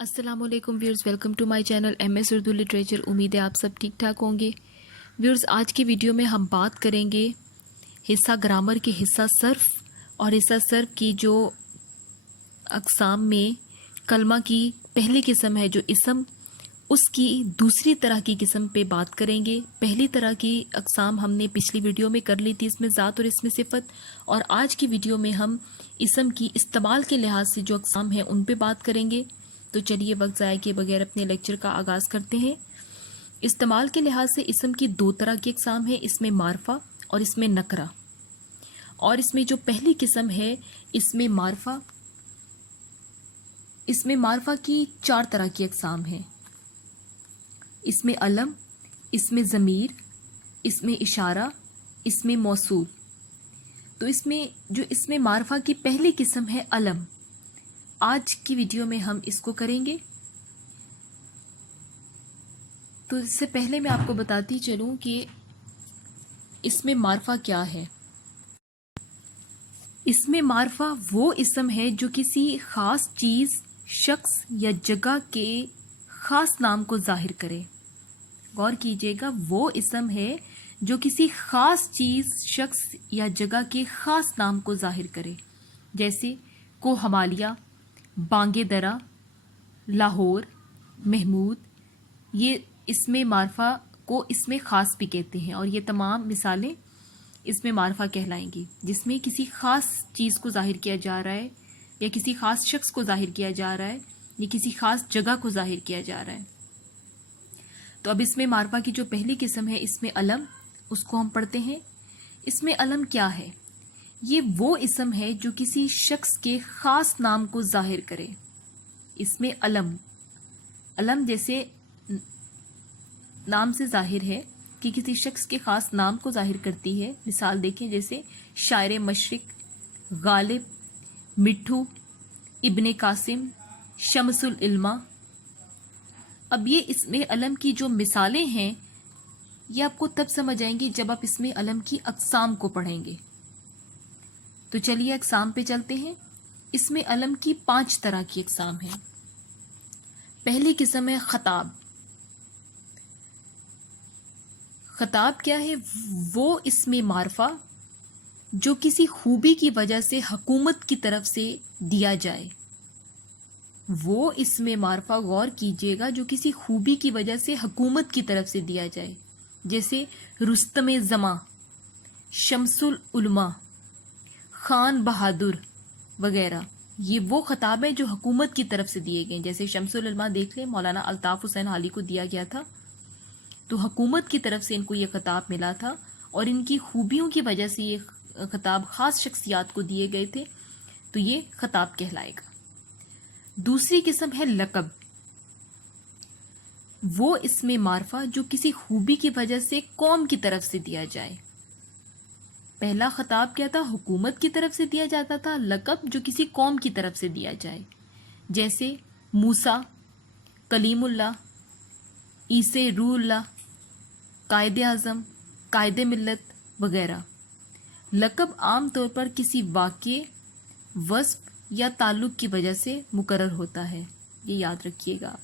अस्सलाम वालेकुम viewers, welcome to my channel MS Urdu literature. उम्मीद है आप सब ठीक ठाक होंगे। व्यूअर्स, आज की वीडियो में हम बात करेंगे हिस्सा ग्रामर के हिस्सा सर्फ और हिस्सा सर्फ की जो अक़साम में कलमा की पहली किस्म है जो इसम, उसकी दूसरी तरह की किस्म पे बात करेंगे। पहली तरह की अक़साम हमने पिछली वीडियो में कर ली थी, इसमें ज़ात और इसमें सिफ़त, और आज की वीडियो में हम इसम की इस्तेमाल के लिहाज से जो अक़साम हैं उन पे बात करेंगे। तो चलिए वक्त ज़ाया किए बगैर अपने लेक्चर का आगाज़ करते हैं। इस्तेमाल के लिहाज से इसम की दो तरह की अक़साम है, इसमें मारफा और इसमें नकरा। और इसमें जो पहली किस्म है इसमें मारफा की चार तरह की अक़साम है। इसमें अलम, इसमें ज़मीर, इसमें इशारा, इसमें मौसूल। तो इसमें मारफा की पहली किस्म है अलम। आज की वीडियो में हम इसको करेंगे। तो इससे पहले मैं आपको बताती चलूं कि इसमें मारफा क्या है। इसमें मारफा वो इसम है जो किसी ख़ास चीज़, शख्स या जगह के ख़ास नाम को ज़ाहिर करे। गौर कीजिएगा, वो इसम है जो किसी ख़ास चीज़, शख्स या जगह के ख़ास नाम को ज़ाहिर करे। जैसे कोहमालिया, बांगे दरा, लाहौर, महमूद। ये इसमें मारफा को इसमें ख़ास भी कहते हैं, और ये तमाम मिसालें इसमें मारफा कहलाएंगी, जिसमें किसी ख़ास चीज़ को ज़ाहिर किया जा रहा है, या किसी ख़ास शख्स को ज़ाहिर किया जा रहा है, या किसी ख़ास जगह को ज़ाहिर किया जा रहा है। तो अब इसमें मारफा की जो पहली किस्म है इसमें अलम, उसको हम पढ़ते हैं। इसमें अलम क्या है? ये वो इसम है जो किसी शख्स के ख़ास नाम को ज़ाहिर करे। इसमें अलम जैसे नाम से ज़ाहिर है कि किसी शख्स के ख़ास नाम को ज़ाहिर करती है। मिसाल देखें, जैसे शायर मशरिक, गालिब, मिट्ठू, इब्ने कासिम, शमसुल इल्मा। अब ये इसमें अलम की जो मिसालें हैं ये आपको तब समझ आएंगी जब आप इसमें अलम की अक़साम को पढ़ेंगे। तो चलिए अक़साम पे चलते हैं। इसमें अलम की 5 तरह की अक़साम है। पहली किस्म है ख़ताब। ख़ताब क्या है? वो इसमें मारफा जो किसी खूबी की वजह से हुकूमत की तरफ से दिया जाए। वो इसमें मारफा, गौर कीजिएगा, जो किसी खूबी की वजह से हुकूमत की तरफ से दिया जाए। जैसे रुस्तम ज़मा, शमसुल उलमा, खान बहादुर वगैरह। ये वो ख़ताब है जो हुकूमत की तरफ से दिए गए। जैसे शमसुल उलमा देख लें, मौलाना अल्ताफ़ हुसैन हाली को दिया गया था, तो हुकूमत की तरफ से इनको ये ख़ताब मिला था, और इनकी खूबियों की वजह से ये ख़ताब ख़ास शख्सियात को दिए गए थे, तो ये ख़ताब कहलाएगा। दूसरी किस्म है लक़ब। वो इसमें मारफा जो किसी खूबी की वजह से कौम की तरफ से दिया जाए। पहला ख़ताब क्या था? हुकूमत की तरफ से दिया जाता था। लक़ब जो किसी कौम की तरफ से दिया जाए। जैसे मूसा, कलीमुल्लाह, ईसे रूहुल्लाह, कायदे आज़म, कायदे मिल्लत वगैरह। लक़ब आम तौर पर किसी वाक़े, वस्फ़ या ताल्लुक़ की वजह से मुकर्रर होता है, ये याद रखिएगा।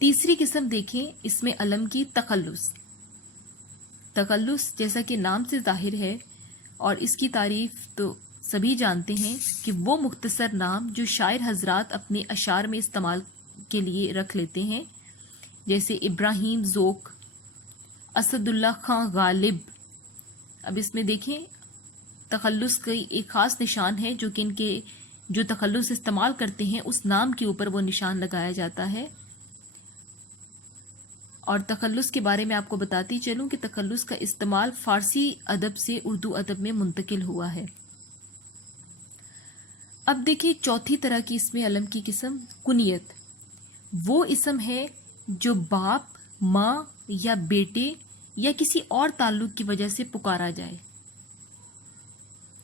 तीसरी किस्म देखें, इसमें अलम की तख़ल्लुस। तख़ल्लुस जैसा कि नाम से ज़ाहिर है, और इसकी तारीफ़ तो सभी जानते हैं कि वो मुख्तसर नाम जो शायर हज़रात अपने अशार में इस्तेमाल के लिए रख लेते हैं। जैसे इब्राहीम ज़ोक, असदुल्ला खां गालिब। अब इसमें देखें, तख़ल्लुस का एक ख़ास निशान है जो कि इनके जो तख़ल्लुस इस्तेमाल करते हैं उस नाम के ऊपर वो निशान लगाया जाता है। और तख़ल्लुस के बारे में आपको बताती चलूँ कि तख़ल्लुस का इस्तेमाल फ़ारसी अदब से उर्दू अदब में मुंतकिल हुआ है। अब देखिए चौथी तरह की इसमें अलम की किस्म कुनियत। वो इसम है जो बाप, माँ या बेटे या किसी और ताल्लुक़ की वजह से पुकारा जाए।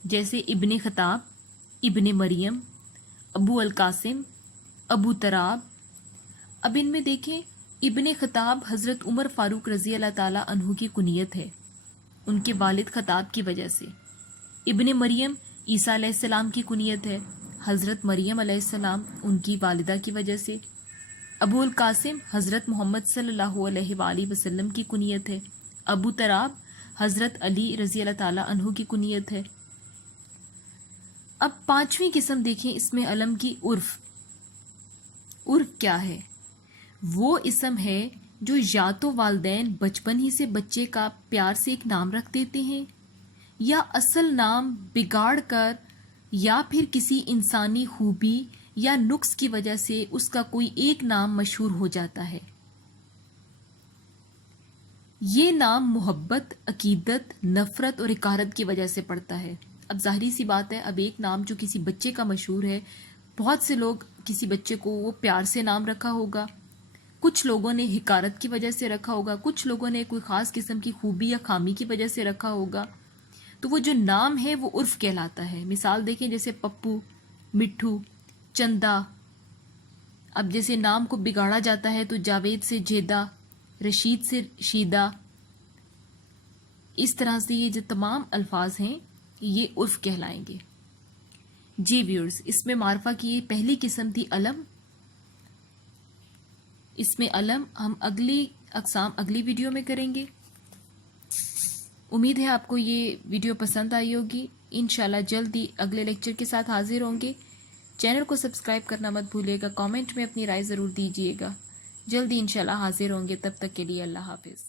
जैसे इब्ने ख़ताब, इब्ने मरियम, अबू अल कासिम, अबू तराब। अब इनमें देखें, इब्ने ख़ताब हज़रत उमर फ़ारूक रज़ी अल्लाह ताला अन्हु की कुनियत है, उनके वालिद ख़ताब की वजह से। इब्ने मरियम ईसा अलैहिस्सलाम की कुनियत है, حضرت مریم علیہ السلام ان کی والدہ کی وجہ سے. ابو القاسم حضرت محمد صلی اللہ علیہ وآلہ وسلم کی کنیت ہے. ابو تراب حضرت علی رضی اللہ تعالیٰ عنہ کی کنیت ہے. اب پانچویں قسم دیکھیں اس میں علم کی عرف. عرف کیا ہے؟ وہ اسم ہے جو یا تو والدین بچپن ہی سے بچے کا پیار سے ایک نام رکھ دیتے ہیں یا اصل نام بگاڑ کر یا پھر کسی انسانی خوبی یا نقص کی وجہ سے اس کا کوئی ایک نام مشہور ہو جاتا ہے. یہ نام محبت، عقیدت، نفرت اور اکارت کی وجہ سے پڑتا ہے. اب ظاہری سی بات ہے، اب ایک نام جو کسی بچے کا مشہور ہے، بہت سے لوگ کسی بچے کو وہ پیار سے نام رکھا ہوگا، کچھ لوگوں نے حکارت کی وجہ سے رکھا ہوگا، کچھ لوگوں نے کوئی خاص قسم کی خوبی یا خامی کی وجہ سے رکھا ہوگا. تو وہ جو نام ہے وہ عرف کہلاتا ہے. مثال دیکھیں جیسے پپو، مٹھو، چندا. اب جیسے نام کو بگاڑا جاتا ہے تو جاوید سے جیدہ، رشید سے شیدہ. اس طرح سے یہ جو تمام الفاظ ہیں یہ عرف کہلائیں گے. جی ویورز، اس میں معرفہ کی یہ پہلی قسم تھی علم. اس میں علم ہم اگلی اقسام اگلی ویڈیو میں کریں گے. امید ہے آپ کو یہ ویڈیو پسند آئی ہوگی. انشاءاللہ جلدی اگلے لیکچر کے ساتھ حاضر ہوں گے. چینل کو سبسکرائب کرنا مت بھولیے گا. کامنٹ میں اپنی رائے ضرور دیجیے گا. جلدی انشاءاللہ حاضر ہوں گے. تب تک کے لیے اللہ حافظ.